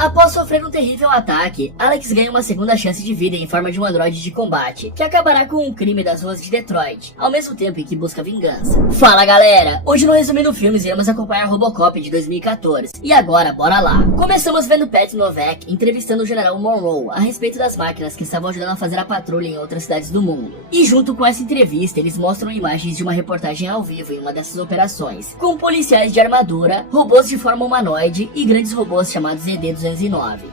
Após sofrer um terrível ataque, Alex ganha uma segunda chance de vida em forma de um androide de combate, que acabará com um crime das ruas de Detroit, ao mesmo tempo em que busca vingança. Fala galera, hoje no Resumindo Filmes iremos acompanhar Robocop de 2014, e agora bora lá. Começamos vendo Pat Novak entrevistando o General Monroe a respeito das máquinas que estavam ajudando a fazer a patrulha em outras cidades do mundo. E junto com essa entrevista eles mostram imagens de uma reportagem ao vivo em uma dessas operações, com policiais de armadura, robôs de forma humanoide e grandes robôs chamados ED-209.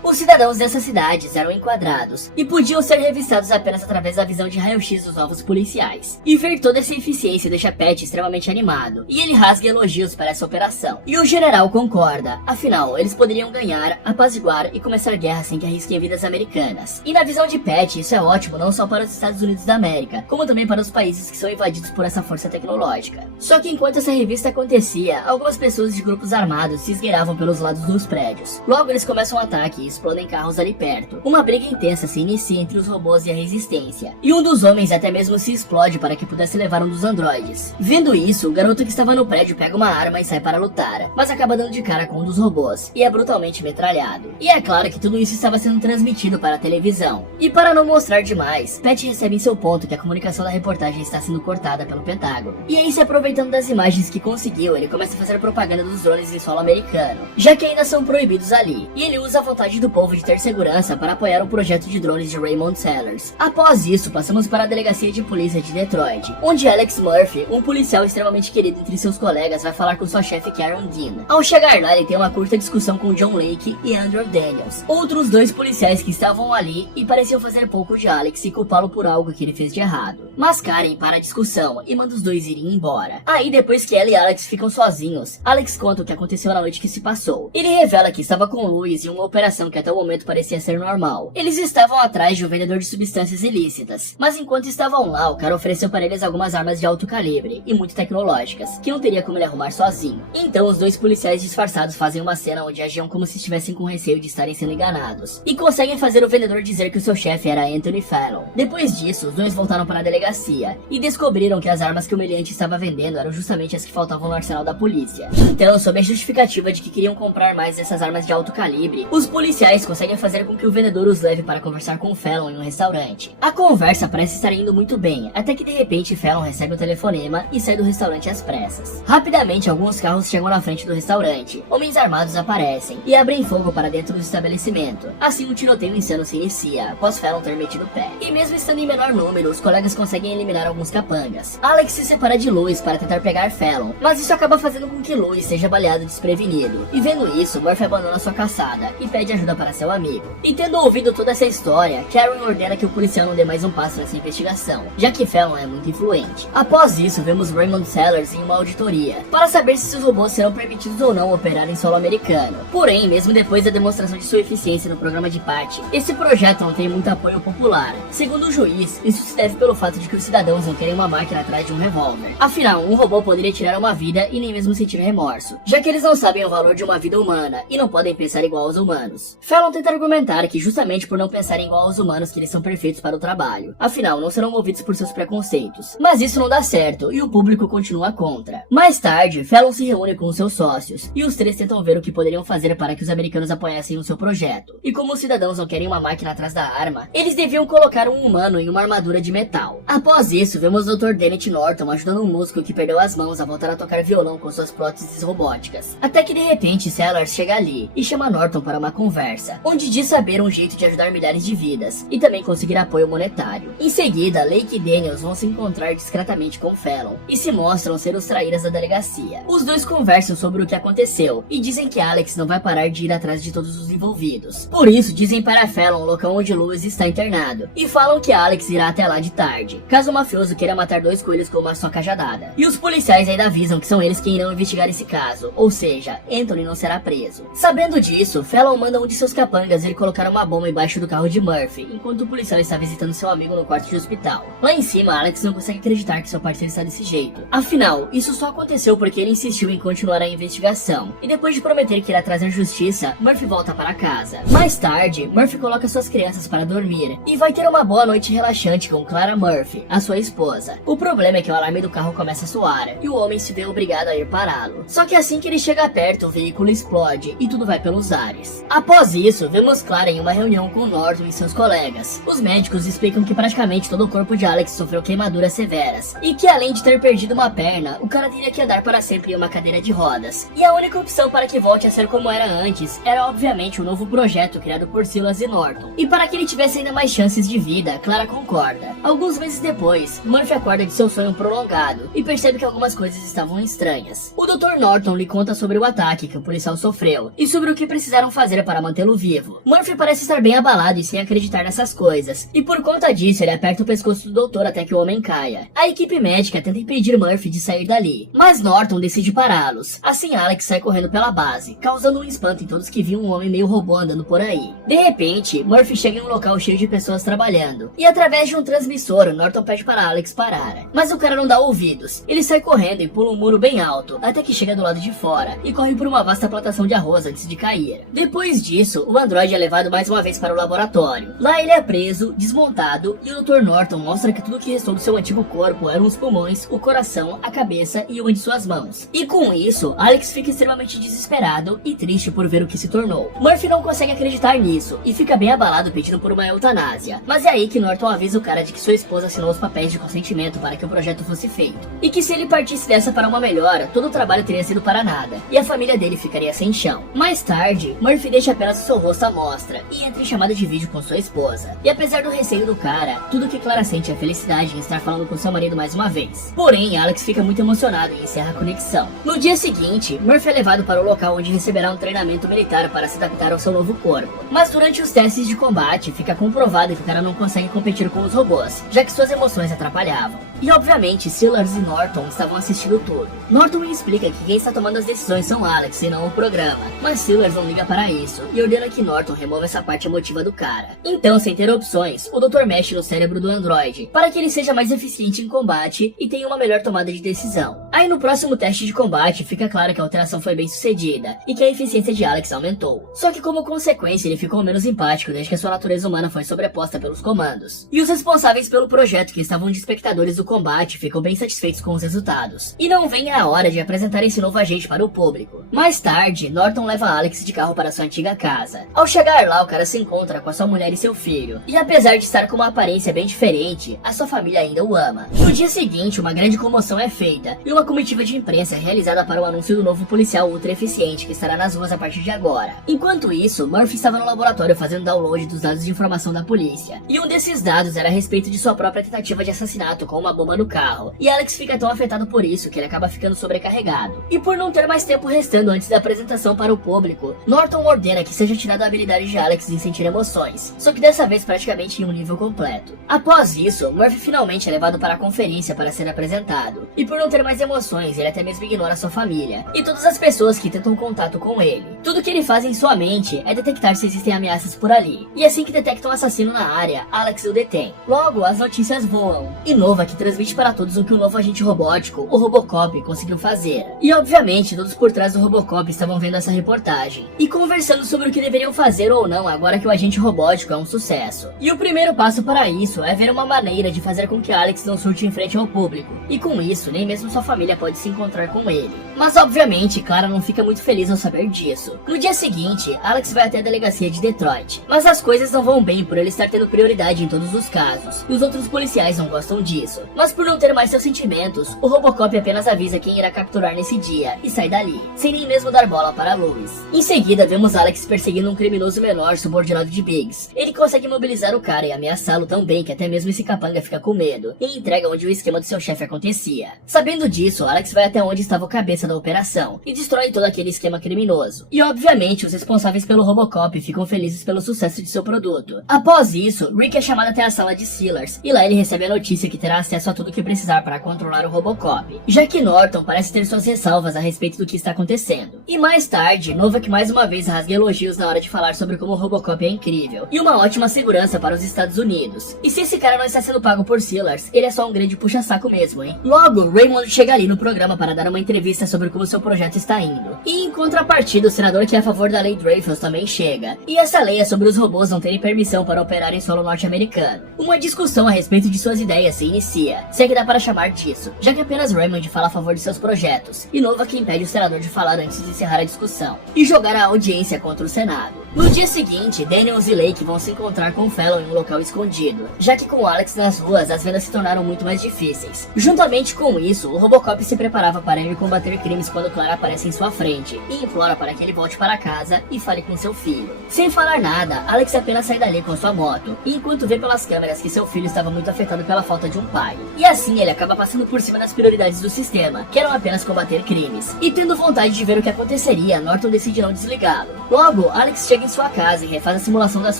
Os cidadãos dessas cidades eram enquadrados e podiam ser revistados apenas através da visão de raio-x dos novos policiais. E ver toda essa eficiência deixa Pat extremamente animado, e ele rasga elogios para essa operação. E o general concorda, afinal, eles poderiam ganhar, apaziguar e começar guerra sem que arrisquem vidas americanas. E na visão de Pat, isso é ótimo não só para os Estados Unidos da América, como também para os países que são invadidos por essa força tecnológica. Só que enquanto essa revista acontecia, algumas pessoas de grupos armados se esgueiravam pelos lados dos prédios. Logo eles começam um ataque e explodem carros ali perto. Uma briga intensa se inicia entre os robôs e a resistência, e um dos homens até mesmo se explode para que pudesse levar um dos androides. Vendo isso, o garoto que estava no prédio pega uma arma e sai para lutar, mas acaba dando de cara com um dos robôs, e é brutalmente metralhado. E é claro que tudo isso estava sendo transmitido para a televisão. E para não mostrar demais, Pat recebe em seu ponto que a comunicação da reportagem está sendo cortada pelo Pentágono. E aí, se aproveitando das imagens que conseguiu, ele começa a fazer propaganda dos drones em solo americano, já que ainda são proibidos ali. E ele usa a vontade do povo de ter segurança para apoiar o projeto de drones de Raymond Sellers. Após isso, passamos para a delegacia de polícia de Detroit, onde Alex Murphy, um policial extremamente querido entre seus colegas, vai falar com sua chefe Karen Dean. Ao chegar lá, ele tem uma curta discussão com John Lake e Andrew Daniels, outros dois policiais que estavam ali e pareciam fazer pouco de Alex e culpá-lo por algo que ele fez de errado. Mas Karen para a discussão e manda os dois irem embora. Aí, depois que ela e Alex ficam sozinhos, Alex conta o que aconteceu na noite que se passou. Ele revela que estava com Louis em uma operação que até o momento parecia ser normal. Eles estavam atrás de um vendedor de substâncias ilícitas, mas enquanto estavam lá, o cara ofereceu para eles algumas armas de alto calibre e muito tecnológicas, que não teria como ele arrumar sozinho. Então os dois policiais disfarçados fazem uma cena onde agiam como se estivessem com receio de estarem sendo enganados, e conseguem fazer o vendedor dizer que o seu chefe era Anthony Fallon. Depois disso, os dois voltaram para a delegacia e descobriram que as armas que o meliante estava vendendo eram justamente as que faltavam no arsenal da polícia. Então, sob a justificativa de que queriam comprar mais dessas armas de alto calibre, os policiais conseguem fazer com que o vendedor os leve para conversar com Fallon em um restaurante. A conversa parece estar indo muito bem, até que de repente Fallon recebe o telefonema e sai do restaurante às pressas. Rapidamente, alguns carros chegam na frente do restaurante, homens armados aparecem e abrem fogo para dentro do estabelecimento. Assim, um tiroteio insano se inicia, após Fallon ter metido o pé. E mesmo estando em menor número, os colegas conseguem eliminar alguns capangas. Alex se separa de Louis para tentar pegar Fallon, mas isso acaba fazendo com que Louis seja baleado desprevenido. E vendo isso, Murphy abandona sua caçada e pede ajuda para seu amigo. E tendo ouvido toda essa história, Karen ordena que o policial não dê mais um passo nessa investigação, já que Fallon é muito influente. Após isso, vemos Raymond Sellers em uma auditoria, para saber se seus robôs serão permitidos ou não operar em solo americano. Porém, mesmo depois da demonstração de sua eficiência no programa de Patch, esse projeto não tem muito apoio popular. Segundo o juiz, isso se deve pelo fato de que os cidadãos não querem uma máquina atrás de um revólver. Afinal, um robô poderia tirar uma vida e nem mesmo sentir remorso, já que eles não sabem o valor de uma vida humana e não podem pensar igual aos humanos. Fallon tenta argumentar que justamente por não pensarem igual aos humanos que eles são perfeitos para o trabalho. Afinal, não serão movidos por seus preconceitos. Mas isso não dá certo e o público continua contra. Mais tarde, Fallon se reúne com os seus sócios e os três tentam ver o que poderiam fazer para que os americanos apoiassem o seu projeto. E como os cidadãos não querem uma máquina atrás da arma, eles deviam colocar um humano em uma armadura de metal. Após isso, vemos o Dr. Dennett Norton ajudando um músico que perdeu as mãos a voltar a tocar violão com suas próteses robóticas. Até que de repente Sellers chega ali e chama Norton para uma conversa, onde diz saber um jeito de ajudar milhares de vidas e também conseguir apoio monetário. Em seguida, Lake e Daniels vão se encontrar discretamente com Fallon e se mostram ser os traíras da delegacia. Os dois conversam sobre o que aconteceu e dizem que Alex não vai parar de ir atrás de todos os envolvidos. Por isso, dizem para Fallon o local onde Louis está internado e falam que Alex irá até lá de tarde, caso o mafioso queira matar dois coelhos com uma só cajadada. E os policiais ainda avisam que são eles quem irão investigar esse caso, ou seja, Anthony não será preso. Sabendo disso, Fallon manda um de seus capangas ir colocar uma bomba embaixo do carro de Murphy, enquanto o policial está visitando seu amigo no quarto de hospital. Lá em cima, Alex não consegue acreditar que seu parceiro está desse jeito. Afinal, isso só aconteceu porque ele insistiu em continuar a investigação, e depois de prometer que irá trazer justiça, Murphy volta para casa. Mais tarde, Murphy coloca suas crianças para dormir, e vai ter uma boa noite relaxante com Clara Murphy, a sua esposa. O problema é que o alarme do carro começa a soar, e o homem se vê obrigado a ir pará-lo. Só que assim que ele chega perto, o veículo explode, e tudo vai pelos ares. superiores. Após isso, vemos Clara em uma reunião com Norton e seus colegas. Os médicos explicam que praticamente todo o corpo de Alex sofreu queimaduras severas, e que além de ter perdido uma perna, o cara teria que andar para sempre em uma cadeira de rodas. E a única opção para que volte a ser como era antes, era obviamente um novo projeto criado por Silas e Norton. E para que ele tivesse ainda mais chances de vida, Clara concorda. Alguns meses depois, Murphy acorda de seu sonho prolongado, e percebe que algumas coisas estavam estranhas. O Dr. Norton lhe conta sobre o ataque que o policial sofreu, e sobre o que precisaram fazer para mantê-lo vivo. Murphy parece estar bem abalado e sem acreditar nessas coisas, e por conta disso ele aperta o pescoço do doutor até que o homem caia. A equipe médica tenta impedir Murphy de sair dali, mas Norton decide pará-los. Assim Alex sai correndo pela base, causando um espanto em todos que viam um homem meio robô andando por aí. De repente, Murphy chega em um local cheio de pessoas trabalhando, e através de um transmissor, Norton pede para Alex parar. Mas o cara não dá ouvidos. Ele sai correndo e pula um muro bem alto, até que chega do lado de fora, e corre por uma vasta plantação de arroz antes de cair. Depois disso, o androide é levado mais uma vez para o laboratório. Lá ele é preso, desmontado, e o Dr. Norton mostra que tudo que restou do seu antigo corpo eram os pulmões, o coração, a cabeça e uma de suas mãos. E com isso, Alex fica extremamente desesperado e triste por ver o que se tornou. Murphy não consegue acreditar nisso, e fica bem abalado pedindo por uma eutanásia. Mas é aí que Norton avisa o cara de que sua esposa assinou os papéis de consentimento para que o projeto fosse feito, e que se ele partisse dessa para uma melhora, todo o trabalho teria sido para nada, e a família dele ficaria sem chão. Mais tarde, Murphy deixa apenas o seu rosto à mostra, e entra em chamada de vídeo com sua esposa. E apesar do receio do cara, tudo que Clara sente é felicidade em estar falando com seu marido mais uma vez. Porém, Alex fica muito emocionado e encerra a conexão. No dia seguinte, Murphy é levado para o local onde receberá um treinamento militar para se adaptar ao seu novo corpo. Mas durante os testes de combate, fica comprovado que o cara não consegue competir com os robôs, já que suas emoções atrapalhavam. E obviamente, Silas e Norton estavam assistindo tudo. Norton explica que quem está tomando as decisões são Alex e não o programa, mas Silas não liga para isso e ordena que Norton remova essa parte emotiva do cara. Então, sem ter opções, o Dr. mexe no cérebro do androide, para que ele seja mais eficiente em combate e tenha uma melhor tomada de decisão. Aí no próximo teste de combate, fica claro que a alteração foi bem sucedida e que a eficiência de Alex aumentou. Só que como consequência, ele ficou menos empático desde que a sua natureza humana foi sobreposta pelos comandos. E os responsáveis pelo projeto, que estavam de espectadores do combate, ficam bem satisfeitos com os resultados. E não vem a hora de apresentar esse novo agente para o público. Mais tarde, Norton leva Alex de carro para sua antiga casa. Ao chegar lá, o cara se encontra com a sua mulher e seu filho. E apesar de estar com uma aparência bem diferente, a sua família ainda o ama. No dia seguinte, uma grande comoção é feita e uma comitiva de imprensa é realizada para o anúncio do novo policial ultra eficiente que estará nas ruas a partir de agora. Enquanto isso, Murphy estava no laboratório fazendo download dos dados de informação da polícia. E um desses dados era a respeito de sua própria tentativa de assassinato com uma bomba no carro. E Alex fica tão afetado por isso que ele acaba ficando sobrecarregado. E por não ter mais tempo restando antes da apresentação para o público, Norton ordena que seja tirada a habilidade de Alex em sentir emoções, só que dessa vez praticamente em um nível completo. Após isso, Murphy finalmente é levado para a conferência para ser apresentado. E por não ter mais emoções, ele até mesmo ignora sua família e todas as pessoas que tentam contato com ele. Tudo que ele faz em sua mente é detectar se existem ameaças por ali. E assim que detecta um assassino na área, Alex o detém. Logo, as notícias voam. E Nova que transmite para todos o que o novo agente robótico, o Robocop, conseguiu fazer. E obviamente, todos por trás do Robocop estavam vendo essa reportagem e conversando sobre o que deveriam fazer ou não agora que o agente robótico é um sucesso. E o primeiro passo para isso é ver uma maneira de fazer com que Alex não surte em frente ao público. E com isso, nem mesmo sua família pode se encontrar com ele. Mas obviamente, Clara não fica muito feliz ao saber disso. No dia seguinte, Alex vai até a delegacia de Detroit. Mas as coisas não vão bem por ele estar tendo prioridade em todos os casos. E os outros policiais não gostam disso. Mas por não ter mais seus sentimentos, o Robocop apenas avisa quem irá capturar nesse dia e sai dali, sem nem mesmo dar bola para Louis. Em seguida, vemos Alex perseguindo um criminoso menor subordinado de Biggs. Ele consegue mobilizar o cara e ameaçá-lo tão bem que até mesmo esse capanga fica com medo e entrega onde o esquema do seu chefe acontecia. Sabendo disso, Alex vai até onde estava o cabeça da operação e destrói todo aquele esquema criminoso. E obviamente, os responsáveis pelo Robocop ficam felizes pelo sucesso de seu produto. Após isso, Rick é chamado até a sala de Silas e lá ele recebe a notícia que terá acesso a tudo o que precisar para controlar o Robocop, já que Norton parece ter suas ressalvas a respeito do que está acontecendo. E mais tarde, Nova que mais uma vez rasga elogios na hora de falar sobre como o Robocop é incrível e uma ótima segurança para os Estados Unidos. E se esse cara não está sendo pago por Silas, ele é só um grande puxa-saco mesmo, hein? Logo, Raymond chega ali no programa para dar uma entrevista sobre como seu projeto está indo. E em contrapartida, o senador que é a favor da lei Dreyfus também chega. E essa lei é sobre os robôs não terem permissão para operar em solo norte-americano. Uma discussão a respeito de suas ideias se inicia, se é que dá para chamar disso, já que apenas Raymond fala a favor de seus projetos, e Nova que impede o senador de falar antes de encerrar a discussão, e jogar a audiência audiência contra o Senado. No dia seguinte, Daniels e Lake vão se encontrar com Fallon em um local escondido, já que com Alex nas ruas as vendas se tornaram muito mais difíceis. Juntamente com isso, o Robocop se preparava para ir combater crimes quando Clara aparece em sua frente e implora para que ele volte para casa e fale com seu filho. Sem falar nada, Alex apenas sai dali com sua moto, e enquanto vê pelas câmeras que seu filho estava muito afetado pela falta de um pai. E assim ele acaba passando por cima das prioridades do sistema, que eram apenas combater crimes. E tendo vontade de ver o que aconteceria, Norton decide não desligá-lo. Logo, Alex chega em sua casa e refaz a simulação das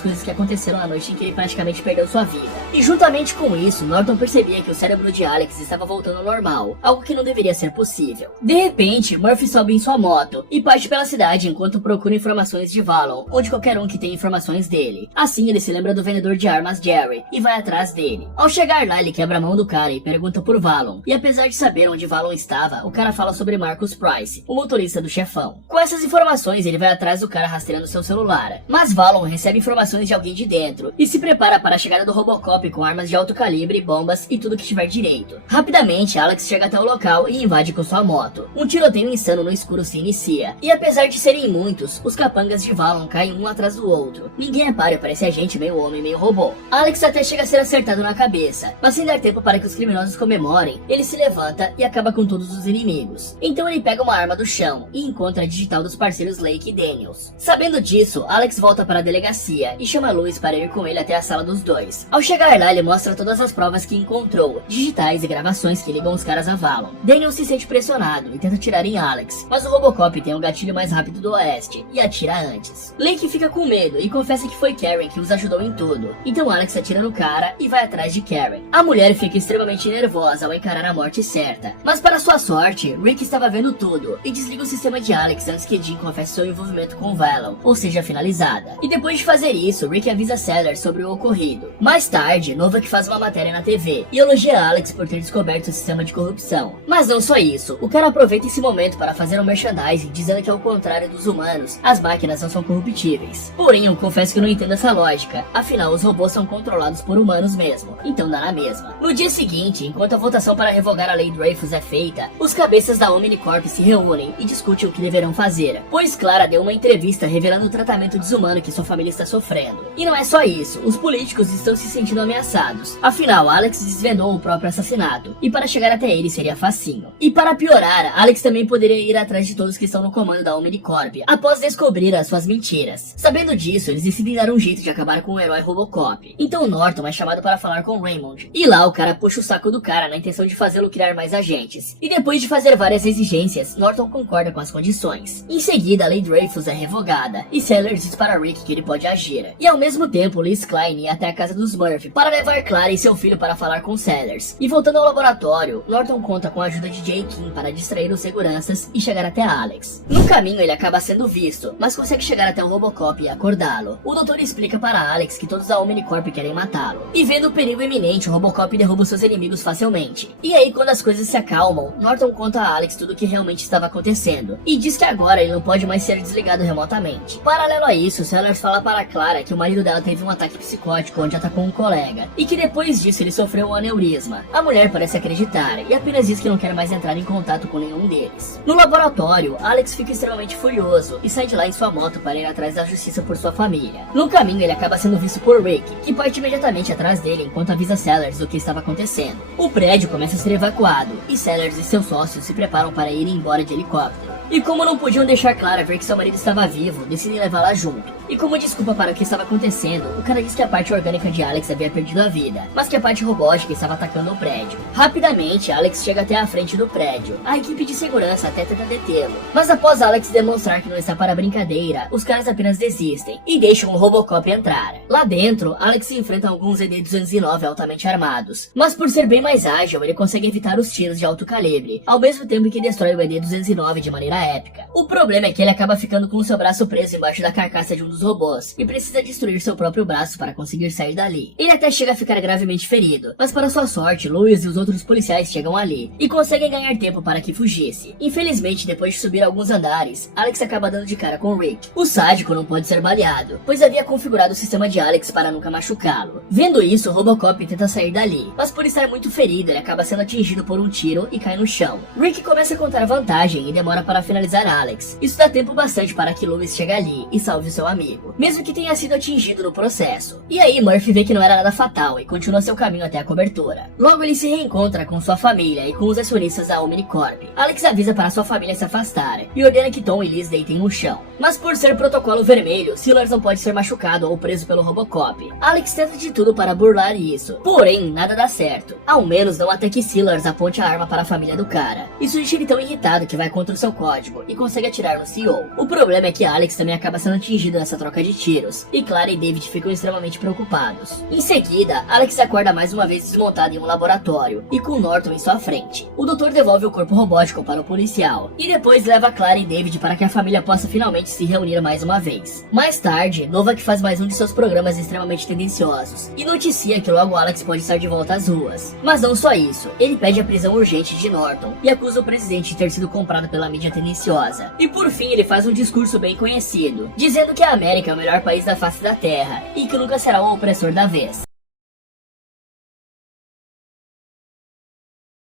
coisas que aconteceram na noite em que ele praticamente perdeu sua vida. E juntamente com isso, Norton percebia que o cérebro de Alex estava voltando ao normal, algo que não deveria ser possível. De repente, Murphy sobe em sua moto e parte pela cidade enquanto procura informações de Valon, ou de qualquer um que tenha informações dele. Assim, ele se lembra do vendedor de armas Jerry e vai atrás dele. Ao chegar lá, ele quebra a mão do cara e pergunta por Valon. E apesar de saber onde Valon estava, o cara fala sobre Marcus Price, o motorista do chefão. Com essas informações, ele vai atrás do cara rastreando seu celular. Mas Valon recebe informações de alguém de dentro e se prepara para a chegada do Robocop com armas de alto calibre, bombas e tudo que tiver direito. Rapidamente, Alex chega até o local e invade com sua moto. Um tiroteio insano no escuro se inicia. E apesar de serem muitos, os capangas de Valon caem um atrás do outro. Ninguém é páreo, parece agente meio homem, meio robô. Alex até chega a ser acertado na cabeça, mas sem dar tempo para que os criminosos comemorem, ele se levanta e acaba com todos os inimigos. Então ele pega uma arma do chão e encontra a digital dos parceiros Lake e Daniels. Sabendo disso, Alex volta para a delegacia e chama Louis para ir com ele até a sala dos dois. Ao chegar lá, ele mostra todas as provas que encontrou, digitais e gravações que ligam os caras a Valon. Daniels se sente pressionado e tenta atirar em Alex, mas o Robocop tem o gatilho mais rápido do oeste e atira antes. Lake fica com medo e confessa que foi Karen que os ajudou em tudo. Então Alex atira no cara e vai atrás de Karen. A mulher fica extremamente nervosa ao encarar a morte certa, mas para sua sorte, Rick estava vendo tudo e desliga o sistema de Alex antes que Jean confesse seu envolvimento com Valon, ou seja, finalizada. E depois de fazer isso, Rick avisa Sellers sobre o ocorrido. Mais tarde, Novak faz uma matéria na TV e elogia Alex por ter descoberto o sistema de corrupção. Mas não só isso, o cara aproveita esse momento para fazer um merchandising dizendo que ao contrário dos humanos, as máquinas não são corruptíveis. Porém, eu confesso que não entendo essa lógica, afinal os robôs são controlados por humanos mesmo, então dá na mesma. No dia seguinte, enquanto a votação para revogar a lei Dreyfus é feita, os cabeças da Omnicorp se reúnem e discutem o que deverão fazer, pois Clara deu uma entrevista revelando o tratamento desumano que sua família está sofrendo. E não é só isso, os políticos estão se sentindo ameaçados, afinal Alex desvendou o próprio assassinato, e para chegar até ele seria facinho. E para piorar, Alex também poderia ir atrás de todos que estão no comando da Omnicorp, após descobrir as suas mentiras. Sabendo disso, eles decidem dar um jeito de acabar com o herói Robocop. Então Norton é chamado para falar com Raymond, e lá o cara puxa o saco do cara na intenção de fazê-lo criar mais agentes. E depois de fazer várias exigências, Norton concorda com as condições. Em seguida, a lei Dreyfus é revogada, e Sellers diz para Rick que ele pode agir. E ao mesmo tempo, Liz Klein ia até a casa dos Murphy para levar Clara e seu filho para falar com Sellers. E voltando ao laboratório, Norton conta com a ajuda de Jay Kim para distrair os seguranças e chegar até Alex. No caminho, ele acaba sendo visto, mas consegue chegar até o Robocop e acordá-lo. O doutor explica para Alex que todos da Omnicorp querem matá-lo. E vendo o perigo iminente, o Robocop derruba seus inimigos facilmente. E aí, quando as coisas se acalmam, Norton conta a Alex tudo o que realmente estava acontecendo, e diz que agora ele não pode mais ser desligado remotamente. Paralelo a isso, Sellers fala para Clara que o marido dela teve um ataque psicótico onde atacou um colega, e que depois disso ele sofreu um aneurisma. A mulher parece acreditar, e apenas diz que não quer mais entrar em contato com nenhum deles. No laboratório, Alex fica extremamente furioso, e sai de lá em sua moto para ir atrás da justiça por sua família. No caminho, ele acaba sendo visto por Rick, que parte imediatamente atrás dele enquanto avisa Sellers do que estava acontecendo. O prédio começa a ser evacuado, e Sellers e seus sócios se preparam para ir embora de helicóptero. E como não podiam deixar Clara ver que seu marido estava vivo, decidem levá-la junto. E como desculpa para o que estava acontecendo, o cara diz que a parte orgânica de Alex havia perdido a vida, mas que a parte robótica estava atacando o prédio. Rapidamente, Alex chega até a frente do prédio. A equipe de segurança até tenta detê-lo, mas após Alex demonstrar que não está para brincadeira, os caras apenas desistem e deixam o Robocop entrar. Lá dentro, Alex enfrenta alguns ED-209 altamente armados, mas por ser bem mais ágil, ele consegue evitar os tiros de alto calibre, ao mesmo tempo que destrói o ED-209 de maneira épica. O problema é que ele acaba ficando com o seu braço preso embaixo da carcaça de um dos robôs e precisa destruir seu próprio braço para conseguir sair dali. Ele até chega a ficar gravemente ferido, mas para sua sorte, Lewis e os outros policiais chegam ali e conseguem ganhar tempo para que fugisse. Infelizmente, depois de subir alguns andares, Alex acaba dando de cara com Rick. O sádico não pode ser baleado, pois havia configurado o sistema de Alex para nunca machucá-lo. Vendo isso, Robocop tenta sair dali, mas por estar muito ferido, ele acaba sendo atingido por um tiro e cai no chão. Rick começa a contar vantagem e demora para finalizar Alex. Isso dá tempo bastante para que Lewis chegue ali e salve seu amigo, mesmo que tenha sido atingido no processo. E aí Murphy vê que não era nada fatal e continua seu caminho até a cobertura. Logo ele se reencontra com sua família e com os acionistas da Omnicorp. Alex avisa para sua família se afastar e ordena que Tom e Liz deitem no chão. Mas por ser protocolo vermelho, Sellers não pode ser machucado ou preso pelo Robocop. Alex tenta de tudo para burlar isso, porém nada dá certo. Ao menos não até que Sellers aponte a arma para a família do cara. Isso deixa ele tão irritado que vai contra o seu código e consegue atirar no CEO. O problema é que Alex também acaba sendo atingido nessa troca de tiros, e Clara e David ficam extremamente preocupados. Em seguida, Alex acorda mais uma vez desmontado em um laboratório, e com Norton em sua frente. O doutor devolve o corpo robótico para o policial, e depois leva Clara e David para que a família possa finalmente se reunir mais uma vez. Mais tarde, Novak faz mais um de seus programas extremamente tendenciosos, e noticia que logo Alex pode estar de volta às ruas. Mas não só isso, ele pede a prisão urgente de Norton, e acusa o presidente de ter sido comprado pela mídia tendenciosa. E por fim ele faz um discurso bem conhecido, dizendo que a América é o melhor país da face da Terra, e que nunca será o opressor da vez.